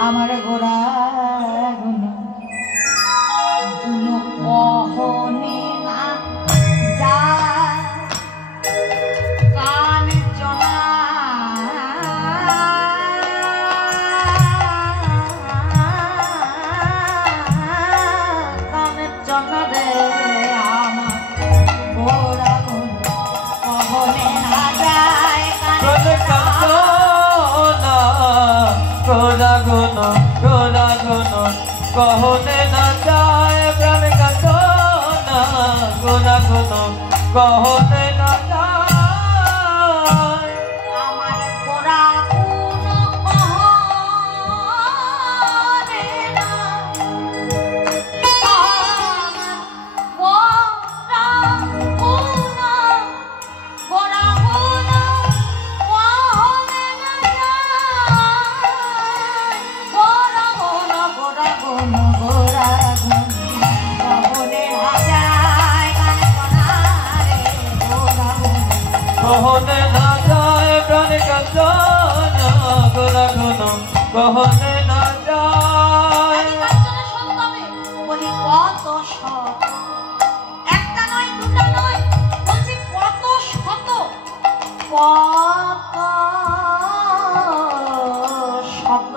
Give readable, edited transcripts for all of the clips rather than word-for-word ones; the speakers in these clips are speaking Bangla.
আমার গোরা গুণ গুণ কহনে না যা কান চলা কান চলা রে আমার গোরা গুণ কহনে না যায় গোরা গুণ কহনে না যায় প্রাণ কান্দনা গোরা গুণ কহনে না যায় আমার গোরা গুণ কহনে না গোরা গুণ কহনে না গোরা গুণ কহনে না যায় কহনে না যায় প্রাণ কান্দনা গোরা গুণ কহনে না যায় বলি কত শত একটা নয় দুটা নয় বলছি কত শত কত শত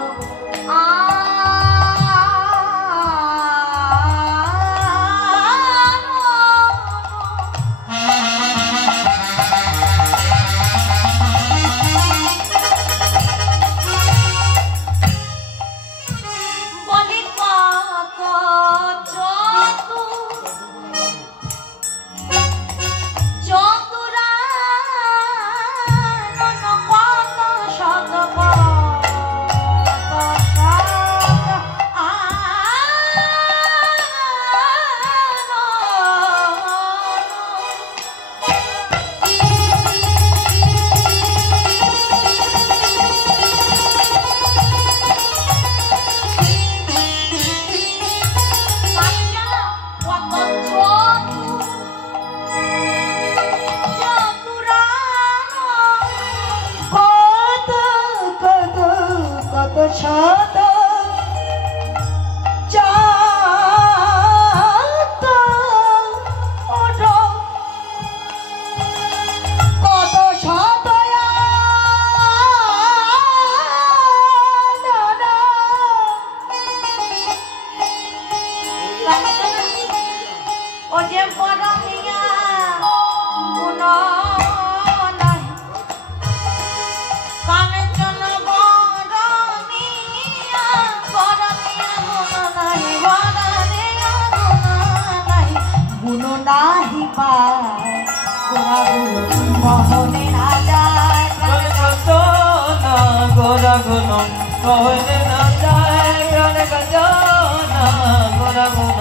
গোরা গুণ কহনে না যায় প্রাণ কান্দনা গোরা গুণ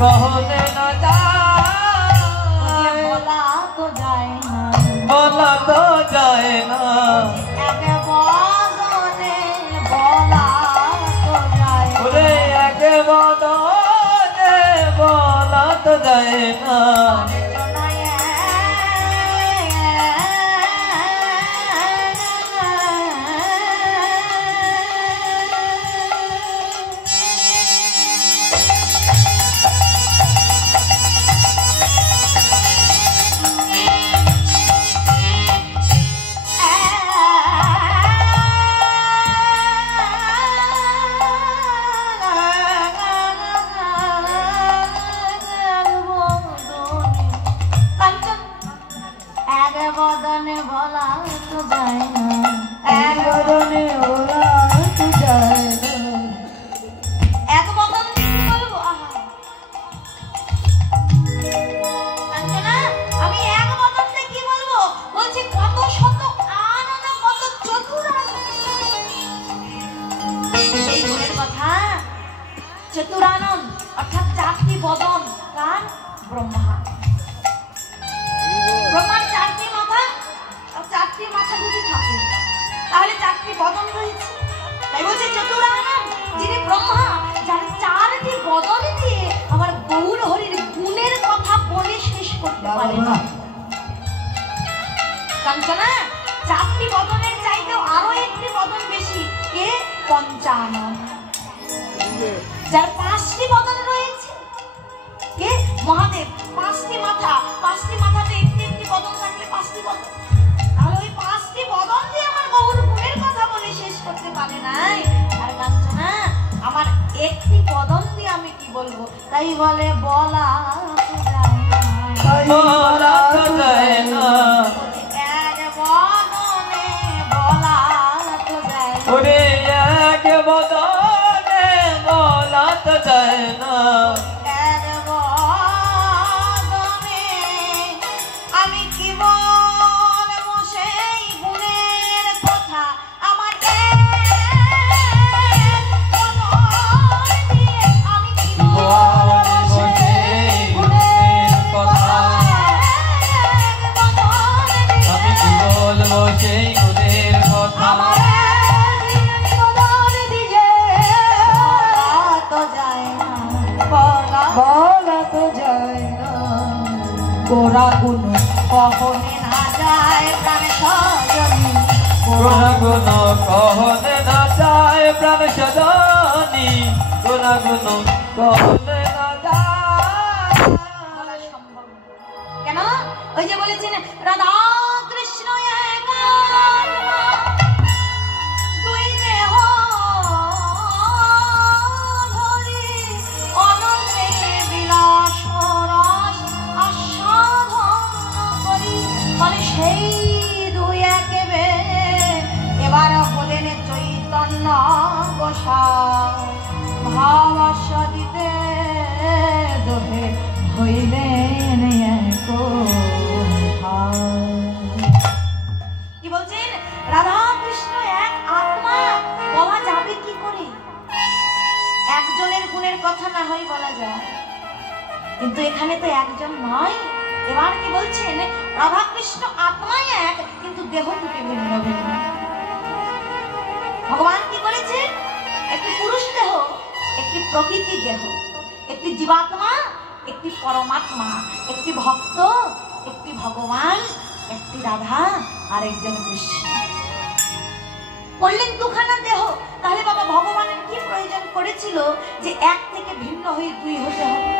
কহনে না যায় বলা তো যায় না বলা তো যায় না একে বদনে বলা তো যায় ওরে একে বদনে বলা তো যায় না বদনে বলা তো যায় না এক বদনে বলা তো যায় না এক বদনে কি বলবো আমি এক বদনে কি বলবো বলছি কত শত আনন্দ কত চতুর এই গুণের কথা চতুরানন অর্থাৎ চারটি বদন কার ব্রহ্মা ব্রহ্মার চারটি মাথা চারটি মাথা যদি থাকে তাহলে চারটি বদন রয়েছে তাই বলছে চতুরানন যিনি ব্রহ্মা যার চারটি বদন দিয়ে আমার গৌর হরির গুণের কথা বলে শেষ করতে পারে না কাঞ্চনা চারটি বদনের চাইতেও আরো একটি বদন বেশি কে পঞ্চানন যার 5টি বদন রয়েছে। কে? মহাদেব। 5টি মাথা, 5টি মাথাতে একটি একটি বদন থাকলে 5টি বদন। তাহলে ওই 5টি বদন দিয়ে আমার গৌর গুণের কথা বলে শেষ করতে পারে নাই। আর কাঞ্চনা আমার একটি বদন দিয়ে আমি কি বলবো? তাই বলে বলা তো যায় না, বলা তো যায় না, এক বদনে বলা তো যায় না। ওরে এক বদনে বলা তো যায় না, এক বদনে আমি কি বলবো সেই গুণের কথা? আমার এক বদন দিয়ে আমি কি বলবো সেই গুণের কথা? এক বদন দিয়ে আমি কি বলবো সেই গুণের কথা? আমার এক বদন দিয়ে বলা তো যায় না, বলা তো যায় না। গোরা গুণ কখনে না যায় প্রাণ সজনী, গুণ কহনে না যায় প্রাণ সজনী, গুণ কহনে না যায়। বলা সম্ভব না। কেন? ওই যে বলেছেন রাধা কৃষ্ণ এক আত্মা, দুই দেহ ধরি অনন্তে বিলাস রস আস্বাদন করি। বলে সেই দুই একেবে এবার হলেন চৈতন্য গোসাই, ভাবাস্বাদিতে দোহে হইলেন এক ভাই। কি বলছেন? রাধা কৃষ্ণ এক আত্মা, বলা যাবে কি করে? একজনের গুণের কথা না হয় বলা যায়, কিন্তু এখানে তো একজন নয়। এবার কি বলছেন? রাধা কৃষ্ণ আত্মাই এক, কিন্তু দেহ দুটি ভিন্ন ভিন্ন। ভগবান কি করেছেন? একটি পুরুষ দেহ, একটি প্রকৃতি দেহ, একটি জীবাত্মা, একটি পরমাত্মা, একটি ভক্ত, একটি ভগবান, একটি রাধা, আর একজন কৃষ্ণ। বললেন দুখানা দেহ, তাহলে বাবা ভগবানের কি প্রয়োজন করেছিল যে এক থেকে ভিন্ন হয়ে দুই হতে হবে?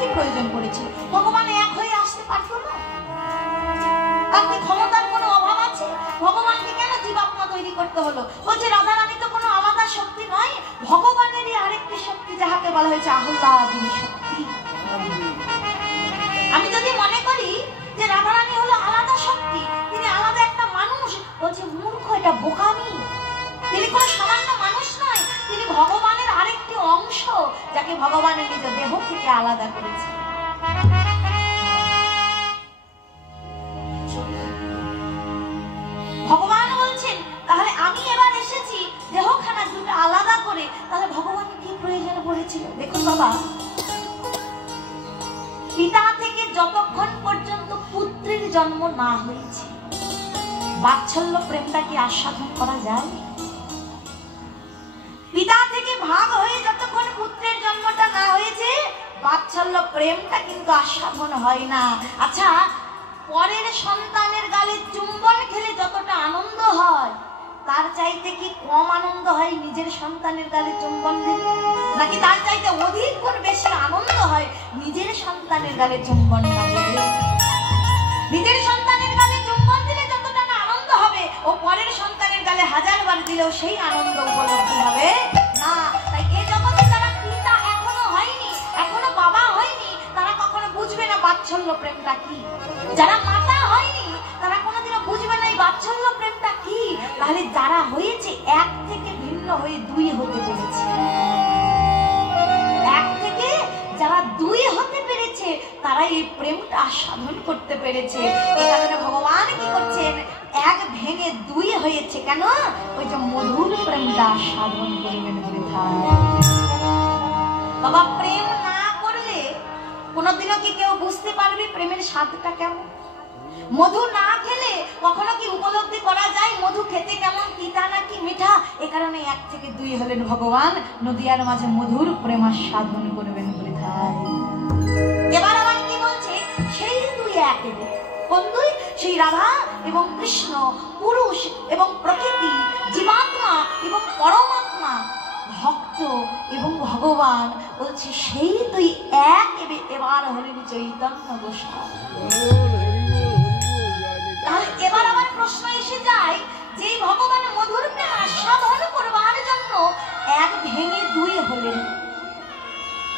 কি প্রয়োজন করেছিল? ভগবান এক হয়ে আসতে পারত না? তার কি ক্ষমতার কোনো অভাব আছে? ভগবানকে কেন জীবাত্মা তৈরি করতে হলো? বলছে রাধা রানী তো কোনো আলাদা শক্তি নয়, ভগবানেরই আরেকটি শক্তি, যাহাকে বলা হয়েছে আহ্লাদিনী শক্তি। আমি যদি মনে করি যে রাধা রানী হলো আলাদা শক্তি, তিনি আলাদা একটা মানুষ, বলছে মূর্খ, এটা বোকামি। তিনি কোনো সামান্য মানুষ নয়, তিনি ভগবানের আরেকটি অংশ, যাকে ভগবানের নিজ দেহ থেকে আলাদা করেছে। ভগবান বলছেন তাহলে আমি এবার এসেছি দেহখানা দুটো আলাদা করে, তাহলে ভগবানের কি প্রয়োজন পড়েছিল? দেখুন বাবা, পিতা থেকে যতক্ষণ পর্যন্ত পুত্রের জন্ম না হয়েছে, বাৎসল্য প্রেমটা কি আস্বাদন করা যায়? পিতা থেকে ভাগ হয়ে যতক্ষণ পুত্রের জন্মটা না হয়েছে, বাৎসল্য প্রেমটা কিন্তু আস্বাদন হয় না। আচ্ছা, পরের সন্তানের গালে চুম্বন খেলে যতটা আনন্দ হয়, তার চাইতে কি কম আনন্দ হয় নিজের সন্তানের গালে চুম্বন দিলে? নাকি তার চাইতে অধিক গুণ বেশি আনন্দ হয় নিজের সন্তানের গালে চুম্বন না দিলে? নিজের সন্তানের গালে চুম্বন দিলে যতটা না আনন্দ হবে, ও পরের সন্তানের গালে 1000 বার দিলেও সেই আনন্দ উপলব্ধি হবে না। তাই এ জগতে যারা পিতা এখনো হয়নি, এখনো বাবা হয়নি, তারা কখনো বুঝবে না বাৎসল্য প্রেমটা কি। যারা মাতা হয়নি, তারা কোনোদিনও বুঝবে না এই বাৎসল্য প্রেমটা কি। তাহলে যারা হয়েছে, এক থেকে ভিন্ন হয়ে দুই হতে পেরেছে, এক থেকে যারা দুই হতে পেরেছে, তারা এই প্রেমটা সাধন করতে পেরেছে। এই কারণে ভগবান কি করছেন? এক ভেঙে দুই হয়েছে। কেন? ওই যে মধুর প্রেমটা সাধন করবেন বৃথায়। বাবা, প্রেম না করলে কোনোদিনও কি কেউ বুঝতে পারবে প্রেমের স্বাদটা কেমন? মধু না খেলে কখনো কি উপলব্ধি করা যায় মধু খেতে কেমন, তিতা নাকি মিঠা? এ কারণে এক থেকে দুই হলেন ভগবান, নদিয়ার মাঝে মধুর প্রেমাস্বাদন করবেন বৃথায়। এবার আবার কি বলছে? সেই দুই একে। কোন দুই? সেই রাধা এবং কৃষ্ণ, পুরুষ এবং প্রকৃতি, জীবাত্মা এবং পরমাত্মা, ভক্ত এবং ভগবান বলছে সেই তুই এক এবার হলেন চৈতন্য গোসাই। তাহলে এবার আমার প্রশ্ন এসে যায়, যে ভগবান মধুর প্রেম আস্বাদন করবার জন্য এক ভেঙে দুই হলেন,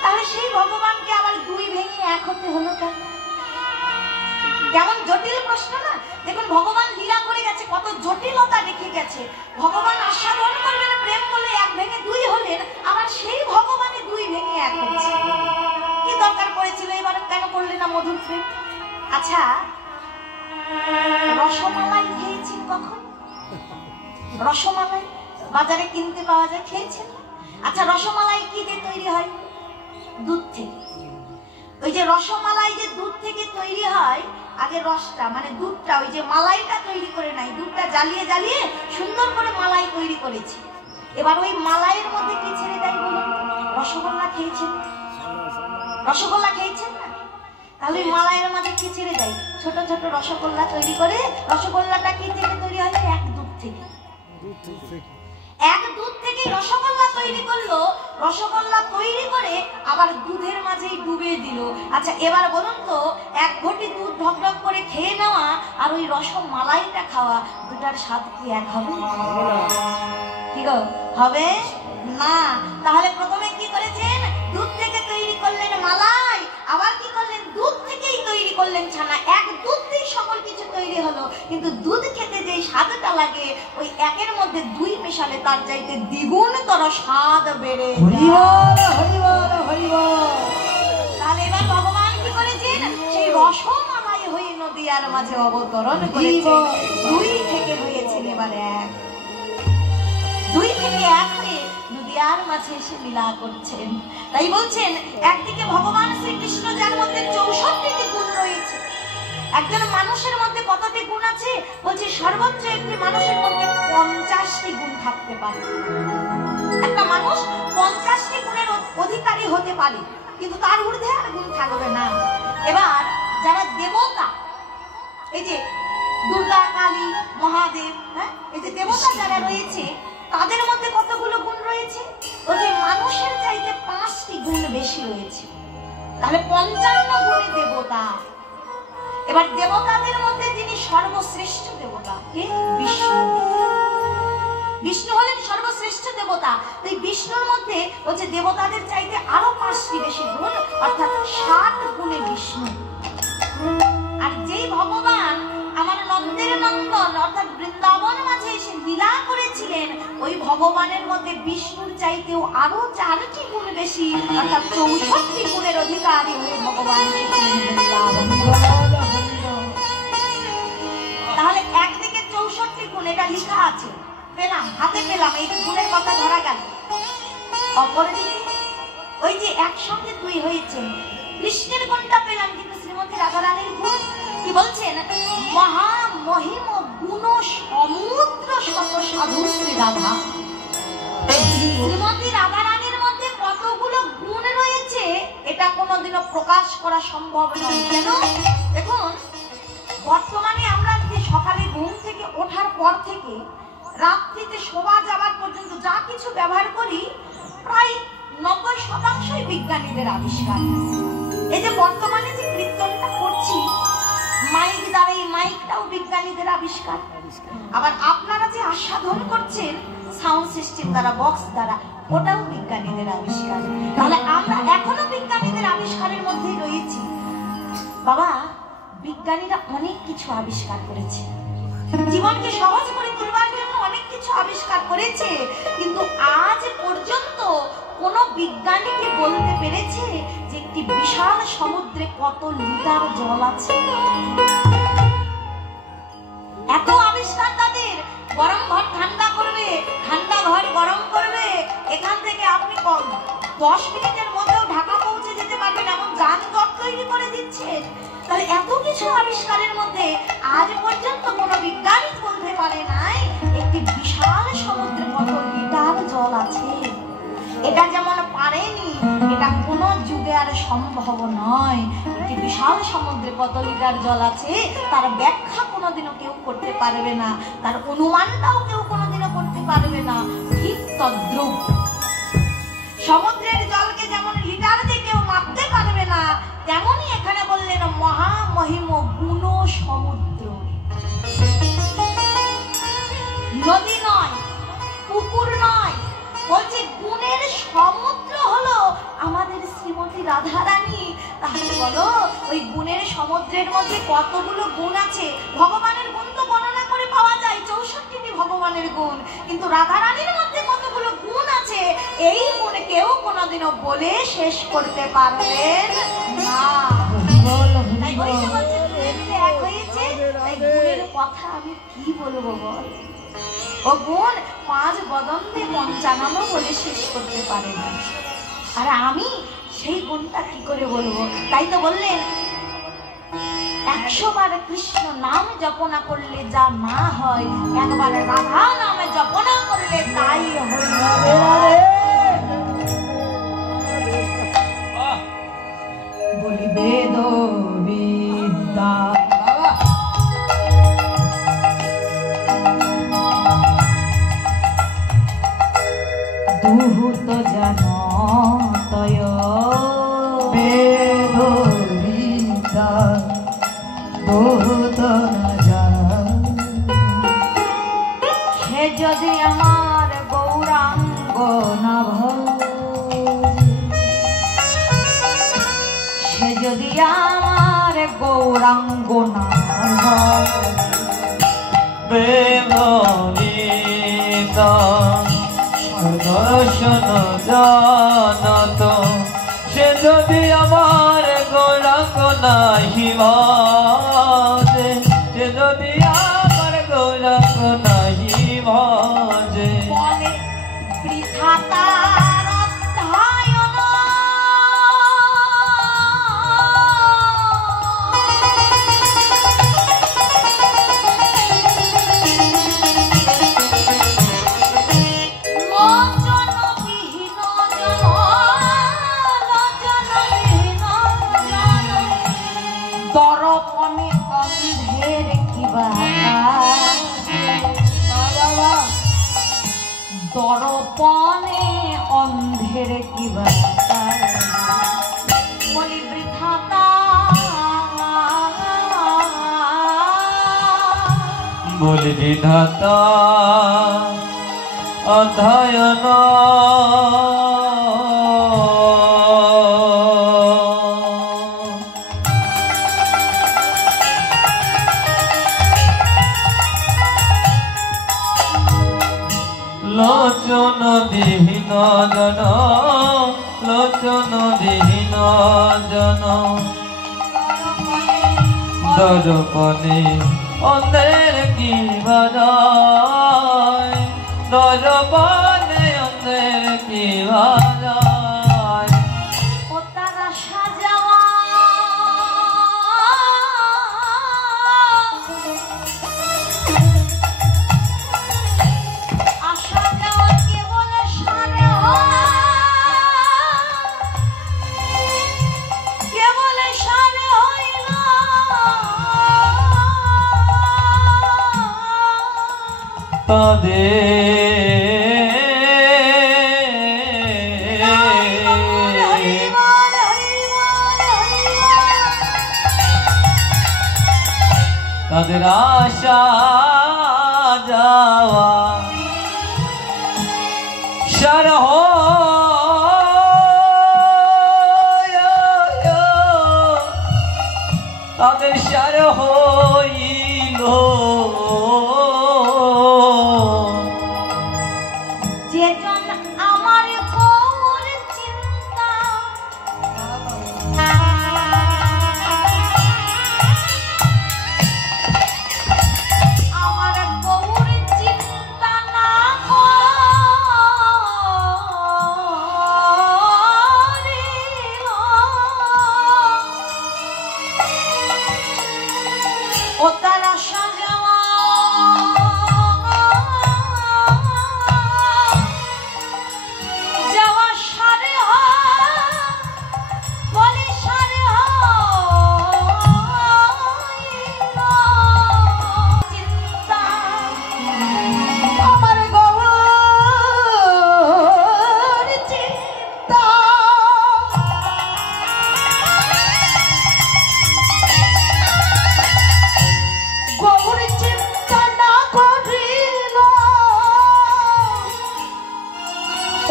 তাহলে সেই ভগবানকে আবার দুই ভেঙে এক হতে হলো কেন? কেমন জটিল প্রশ্ন না? দেখুন ভগবান লীলা করে গেছে, কত জটিলতা রেখে গেছে। ভগবান আস্বাদন করবেন প্রেম বলে এক ভেঙে দুই হলেন, আবার সেই ভগবানে দুই ভেঙে এক হচ্ছে। কি দরকার পড়েছিল? এবার কেন করলেন না মধুর প্রেম? আচ্ছা, রসমালাই খেয়েছেন কখন? রসমালাই বাজারে কিনতে পাওয়া যায়, খেয়েছেন? আচ্ছা, রসমালাই কি দিয়ে তৈরি হয়? দুধ থেকে। ওই যে রসমালাই যে দুধ থেকে তৈরি হয়, আগে রসটা মানে দুধটা, ওই যে মালাইটা তৈরি করে নাই, দুধটা জ্বালিয়ে জ্বালিয়ে সুন্দর করে মালাই তৈরি করেছে। এবার ওই মালাইয়ের মধ্যে কি ছেড়ে দেয় বলুন? রসগোল্লা খেয়েছেন? রসগোল্লা খেয়েছেন না? তাহলে মালাইয়ের মাঝে কি ছেড়ে দেয়? ছোট ছোট রসগোল্লা তৈরি করে। রসগোল্লাটা কি থেকে তৈরি হয়? এক দুধ থেকে। এক দুধ থেকে রসগোল্লা তৈরি করলো, রসগোল্লা তৈরি করে আবার দুধের মাঝেই ডুবে দিল। আচ্ছা, এবার বলুন তো, এক ঘটি দুধ ঢকঢক করে খেয়ে নেওয়া আর ওই রসমালাইটা খাওয়া, দুটার স্বাদ কি এক হবে? কি গো, হবে না। তাহলে প্রথমে কি করেছেন? দুধ থেকে তৈরি করলেন মালাই, আবার কি করলেন? দুধ থেকেই তৈরি করলেন ছানা। এক দুধ দিয়ে সকল কিছু তৈরি হলো, কিন্তু দুধ খেতে যে স্বাদটা লাগে, ওই একের মধ্যে দুই মেশালে তার চাইতে দ্বিগুণতর স্বাদ বেড়ে যায়। তাহলে এবার ভগবান কি করেছেন? সেই রসমালাই হয়ে নদিয়ার মাঝে অবতরণ করেছেন। দুই থেকে হয়েছিল এবার এক, দুই থেকে এক হয়ে নদিয়ার মাঝে এসে লীলা করছেন। তাই বলছেন, একদিকে ভগবান শ্রীকৃষ্ণ যার মধ্যে 64টি গুণ রয়েছে। একজন মানুষের মধ্যে কতটি গুণ আছে? বলছে সর্বোচ্চ একটি মানুষের মধ্যে 50টি গুণ থাকতে পারে। একটা মানুষ 50টি গুণের অধিকারী হতে পারে, কিন্তু তার ঊর্ধ্বে আর গুণ থাকবে না। এবার যারা দেবতা, এই যে দুর্গা, কালী, মহাদেব, হ্যাঁ, এই যে দেবতা যারা রয়েছে, তাদের মধ্যে কতগুলো গুণ রয়েছে? ওই যে মানুষের চাইতে 5টি গুণ বেশি রয়েছে। তাহলে 55 গুণে দেবতা। এবার দেবতাদের মধ্যে যিনি সর্বশ্রেষ্ঠ দেবতা, কে? বিষ্ণু। বিষ্ণু হলেন সর্বশ্রেষ্ঠ দেবতা। এই বিষ্ণুর মধ্যে ওই যে দেবতাদের চাইতে আরো 5টি বেশি গুণ, অর্থাৎ 60 গুণে বিষ্ণু। আর যেই ভগবান আমার নন্দের নন্দন অর্থাৎ বৃন্দাবন মাঝে এসে লীলা করেছিলেন, ওই ভগবানের মধ্যে বিষ্ণুর চাইতেও আরো 4টি গুণ বেশি, অর্থাৎ 64টি গুণের অধিকারী হয়ে ভগবান। তাহলে একদিকে 64টি গুণ, এটা লেখা আছে, পেলাম, হাতে পেলাম, এই গুণের কথা ধরা গেল। অপরদিকে ওই যে একসঙ্গে দুই হয়েছে, কৃষ্ণের গুণটা পেলাম, কিন্তু শ্রীমতী রাধারানীর গুণ কি বলছেন? মহা মহিম গুণ সমুদ্র শত সাধু শ্রী রাধা। শ্রীমতী রাধারানীর মধ্যে কতগুলো গুণ রয়েছে এটা কোনোদিনও প্রকাশ করা সম্ভব নয়। কেন? দেখুন, বর্তমানে আমরা যে সকালে ঘুম থেকে ওঠার পর থেকে রাত্রিতে শোয়া যাবার পর্যন্ত যা কিছু ব্যবহার করি, প্রায় 90% বিজ্ঞানীদের আবিষ্কার। এই যে বর্তমানে যে কীর্তনটা করছি মাইক দ্বারা, এই মাইকটাও বিজ্ঞানীদের আবিষ্কার। আবার আপনারা যে আস্বাদন করছেন সাউন্ড সিস্টেম দ্বারা, বক্স দ্বারা, ওটাও বিজ্ঞানীদের আবিষ্কার। তাহলে আমরা এখনো বিজ্ঞানীদের আবিষ্কারের মধ্যেই রয়েছি। বাবা, বিজ্ঞানীরা অনেক কিছু আবিষ্কার করেছে, জীবনকে সহজ করে তুলবার জন্য অনেক কিছু আবিষ্কার করেছে, কিন্তু আজ পর্যন্ত কোন বিজ্ঞানীকে বলতে পেরেছে যে একটি বিশাল সমুদ্রে কত লিটার জল আছে? এত আবিষ্কার তাদের। গরম ঘর ঠান্ডা করবে, ঠান্ডা ঘর গরম করবে, এখান থেকে আপনি 10 মিনিটের মধ্যেও ঢাকা পৌঁছে যেতে পারবেন, এমন যানজট তৈরি করে দিচ্ছে। তাহলে এত কিছু আবিষ্কারের মধ্যে আজ পর্যন্ত কোন বিজ্ঞানী বলতে পারে নাই একটি বিশাল সমুদ্রে কত লিটার জল আছে। এটা যেমন পারেনি, এটা কোন যুগে আর সম্ভব নয়। একটি বিশাল সমুদ্রে কত লিটার জল আছে তার ব্যাখ্যা কোনোদিনও কেউ করতে পারবে না, তার অনুমানটাও কেউ কোনোদিনও করতে পারবে না। ঠিক তদ্রূপ সমুদ্রের জলকে যেমন লিটার দিয়ে কেউ মাপতে পারবে না, তেমনই এখানে বললেন মহামহিম গুণ সমুদ্র। নদী নয়, পুকুর নয়, বলছে গুণের সমুদ্র হলো আমাদের শ্রীমতী রাধারানী। তাহলে বলো ওই গুণের সমুদ্রের মধ্যে কতগুলো গুণ আছে? ভগবানের গুণ তো গণনা করে পাওয়া যায়, 64টি ভগবানের গুণ, কিন্তু রাধারানীর মধ্যে কতগুলো গুণ আছে এই গুণ কেউ কোনোদিনও বলে শেষ করতে পারবেন না। তাই বলছে এক হয়েছে, তাই গুণের কথা আমি কি বলবো বল? ও গুণ 5 বদন দিয়ে পঞ্চাননও বলে শেষ করতে পারে না, আর আমি সেই গুণটা কি করে বলবো? তাই তো বললেন 100 বার কৃষ্ণ নাম জপনা করলে যা না হয়, একবার রাধা নামে জপনা করলে তাই হয়। বলি বেদ বিদ্যা দুহুত জানতয়, বেদ বিদ্যা দুহুত জান। সে যদি আমার গৌরাঙ্গ না ভজে, সে যদি আমার গৌরাঙ্গ না ভজে, বেদ বিদ্যা দর্শন জানত, সে যদি আমার গৌরাঙ্গ নাহি ভজে, সে যদি আমার গৌরাঙ্গ নাহি ভজে। বলে বৃথা তার অধ্যয়ন, দরপনে অন্ধের কি দরপনে অন্ধের কি বলি বৃথা বলি বিধাতা অধ্যয়ন, লোচন বিহীন জন, লোচন বিহীন জন, দর্পণে অন্ধের কি বাজায়, দর্পণে অন্ধের কি বাজায়। ও তারা সাজাওয়া আশা যাওয়া কেবল সারে কেবল সারে হইল, তাদের আশা যাওয়া সার তাদের সার হইল, যেজন আমার গৌর চিন্তা আমার গৌর চিন্তা না করিল, ও তারা সাজাওয়া যাওয়া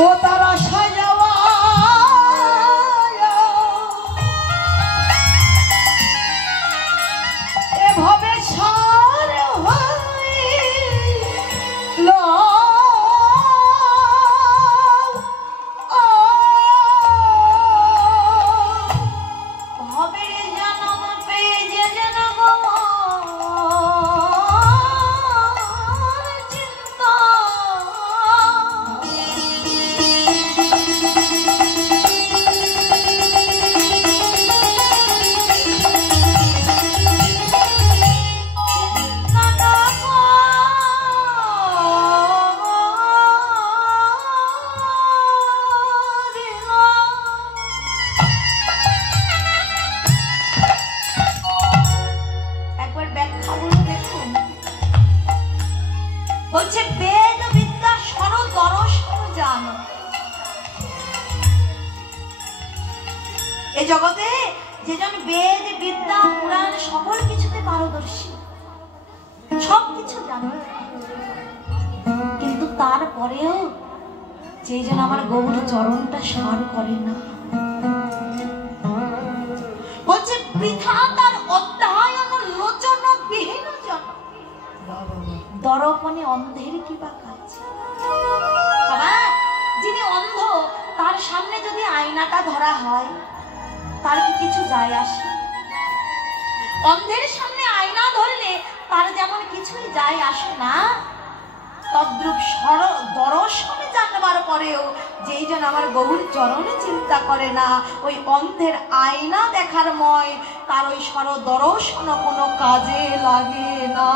ও তারা সাজাওয়া এভাবে সার হইল ভবের জন্ম পেয়ে যে জন চিন্তা একবার ব্যাখ্যাগুলো দেখুন। বলছে বেদ বিদ্যা সর দর্শন জানো। এই জগতে যেজন বেদ বিদ্যা পুরাণ সকল কিছুতে পারদর্শী, সবকিছু জানো, কিন্তু তারপরেও যেজন আমার গৌর চরণটা স্মরণ করে না, বলছে বৃথা তার অধ্যয়ন লোচন বিহীন জন দর্পণে অন্ধের কি বা কাজ। বাবা, যিনি অন্ধ তার সামনে যদি আয়নাটা ধরা হয় তার কি কিছু যায় আসে? অন্ধের সামনে আয়না ধরলে তার যেমন কিছুই যায় আসে না, তদ্রূপ দর্শনে জানবার পরেও যেই জন আমার গৌর চরণে চিন্তা করে না, ওই অন্ধের আয়না দেখার ময় তার ওই সর দর্শন কোনো কাজে লাগে না।